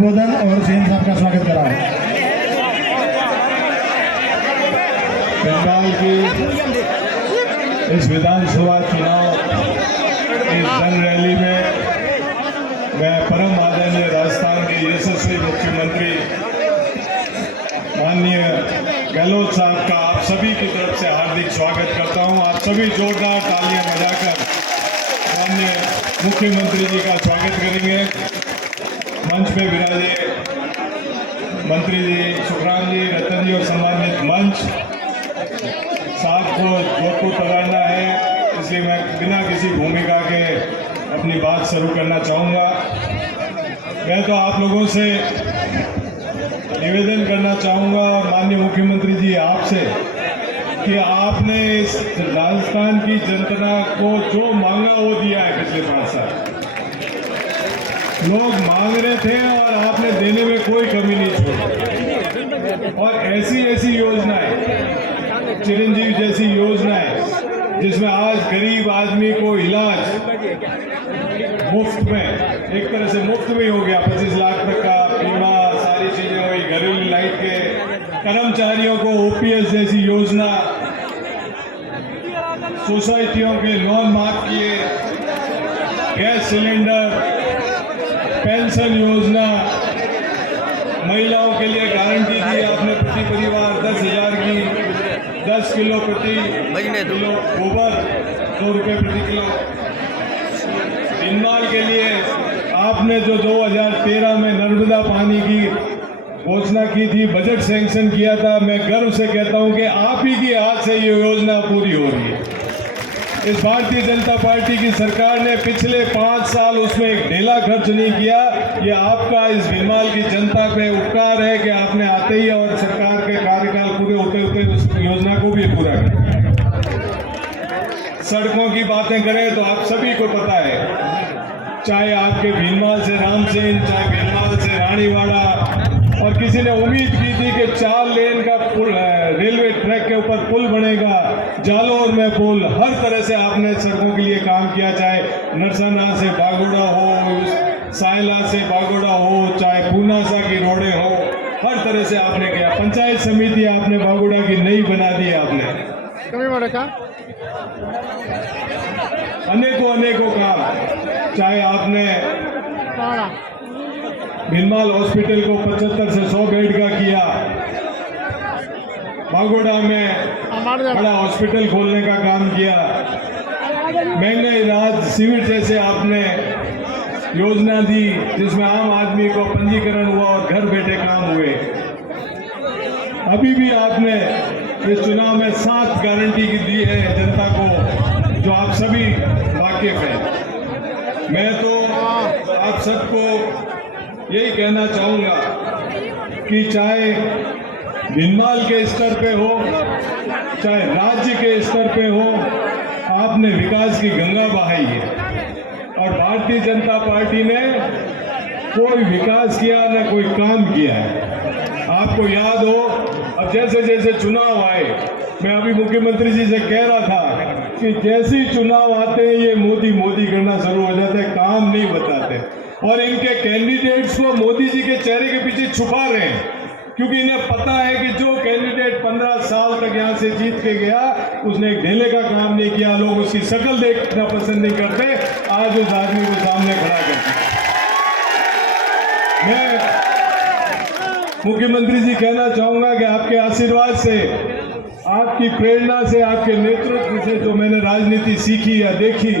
उद्बोधन और सीएम साहब का स्वागत करा है। बंगाल की इस विधानसभा चुनाव इस जन रैली में मैं परम आदरणीय राजस्थान के यशस्वी मुख्यमंत्री माननीय गहलोत साहब का आप सभी की तरफ से हार्दिक स्वागत करता हूं। आप सभी जोरदार तालियां बजाकर माननीय मुख्यमंत्री जी का स्वागत करेंगे। मंच पे विराजे मंत्री जी सुखराम जी, रतन जी और सम्मानित मंच साहब को जोधपुर पधारना है, इसलिए मैं बिना किसी भूमिका के अपनी बात शुरू करना चाहूँगा। मैं तो आप लोगों से निवेदन करना चाहूँगा और माननीय मुख्यमंत्री जी आपसे कि आपने इस राजस्थान की जनता को जो मांगा वो दिया है। पिछले 5 साल लोग मांग रहे थे और आपने देने में कोई कमी नहीं छोड़ी। और ऐसी ऐसी योजनाएं, चिरंजीवी जैसी योजनाएं जिसमें आज गरीब आदमी को इलाज मुफ्त में, एक तरह से मुफ्त में हो गया, 25 लाख तक का बीमा, सारी चीजें हुई, घरेलू लाइट के कर्मचारियों को ओपीएस जैसी योजना, सोसाइटियों के लोन माफ किए, गैस सिलेंडर, पेंशन योजना, महिलाओं के लिए गारंटी दी आपने, प्रति परिवार 10,000 की, 10 किलो प्रति किलो गोबर, 2 रुपये प्रति किलो। इनमाल के लिए आपने जो 2013 में नर्मदा पानी की घोषणा की थी, बजट सैंक्शन किया था, मैं गर्व से कहता हूं कि आप ही की हाथ से ये योजना पूरी हो रही है। इस भारतीय जनता पार्टी की सरकार ने पिछले 5 साल उसमें एक ढेला खर्च नहीं किया। ये आपका इस भीनमाल की जनता पे उपकार है कि आपने आते ही और सरकार के कार्यकाल पूरे होते होते उस योजना को भी पूरा किया। सड़कों की बातें करें तो आप सभी को पता है, चाहे आपके भीनमाल से रामसेन, चाहे भीनमाल से रानीवाड़ा, और किसी ने उम्मीद की थी कि 4 लेन का पुल, रेलवे ट्रैक के ऊपर पुल बनेगा, जालौर में पुल, हर तरह से आपने सड़कों के लिए काम किया, चाहे नरसना से बागोड़ा हो, सायला से बागोड़ा हो, चाहे पूनासा की रोडें हो, हर तरह से आपने किया। पंचायत समिति आपने बागोड़ा की नई बना दी आपने, अनेकों काम, चाहे आपने भीनमाल हॉस्पिटल को 75 से 100 बेड का किया, बागोड़ा में बड़ा हॉस्पिटल खोलने का काम किया, महंगाई राहत शिविर जैसे आपने योजना दी जिसमें आम आदमी को पंजीकरण हुआ और घर बैठे काम हुए। अभी भी आपने इस चुनाव में 7 गारंटी की दी है जनता को, जो आप सभी वाकिफ हैं। मैं तो आप सबको यही कहना चाहूँगा कि चाहे भीनमाल के स्तर पे हो, चाहे राज्य के स्तर पे हो, आपने विकास की गंगा बहाई है और भारतीय जनता पार्टी ने कोई विकास किया न कोई काम किया है। आपको याद हो, अब जैसे जैसे चुनाव आए, मैं अभी मुख्यमंत्री जी से कह रहा था कि जैसे ही चुनाव आते हैं ये मोदी मोदी करना शुरू हो जाते हैं, काम नहीं बताते और इनके कैंडिडेट्स को मोदी जी के चेहरे के पीछे छुपा रहे हैं, क्योंकि इन्हें पता है कि जो कैंडिडेट 15 साल तक यहाँ से जीत के गया उसने एक ढेले का काम नहीं किया, लोग उसकी शक्ल देखना पसंद नहीं करते, आज उस आदमी को सामने खड़ा करते। मैं मुख्यमंत्री जी कहना चाहूंगा कि आपके आशीर्वाद से, आपकी प्रेरणा से, आपके नेतृत्व से जो मैंने राजनीति सीखी या देखी,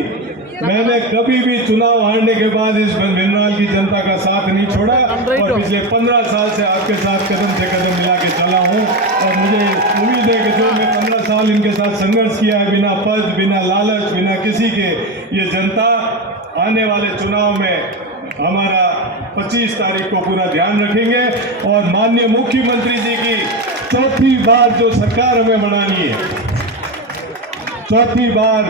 मैंने कभी भी चुनाव हारने के बाद इस भीनमाल की जनता का साथ नहीं छोड़ा और पिछले 15 साल से आपके साथ कदम से कदम मिला के चला हूं और मुझे उम्मीद है कि जो मैं 15 साल इनके साथ संघर्ष किया है, बिना पद, बिना लालच, बिना किसी के, ये जनता आने वाले चुनाव में हमारा 25 तारीख को पूरा ध्यान रखेंगे और माननीय मुख्यमंत्री जी की 4थी बार जो सरकार हमें बनानी है, 4थी बार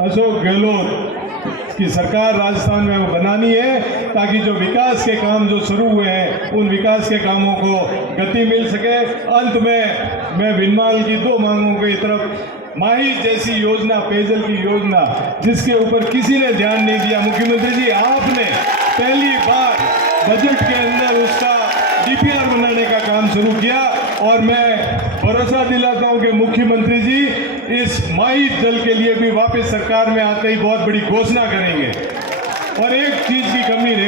अशोक गहलोत की सरकार राजस्थान में बनानी है, ताकि जो विकास के काम जो शुरू हुए हैं उन विकास के कामों को गति मिल सके। अंत में मैं भीनमाल की 2 मांगों की तरफ, माही जैसी योजना, पेयजल की योजना जिसके ऊपर किसी ने ध्यान नहीं दिया, मुख्यमंत्री जी आपने पहली बार बजट के अंदर और मैं भरोसा दिलाता हूं कि मुख्यमंत्री जी इस माही जल के लिए भी वापस सरकार में आते ही बहुत बड़ी घोषणा करेंगे और एक चीज की कमी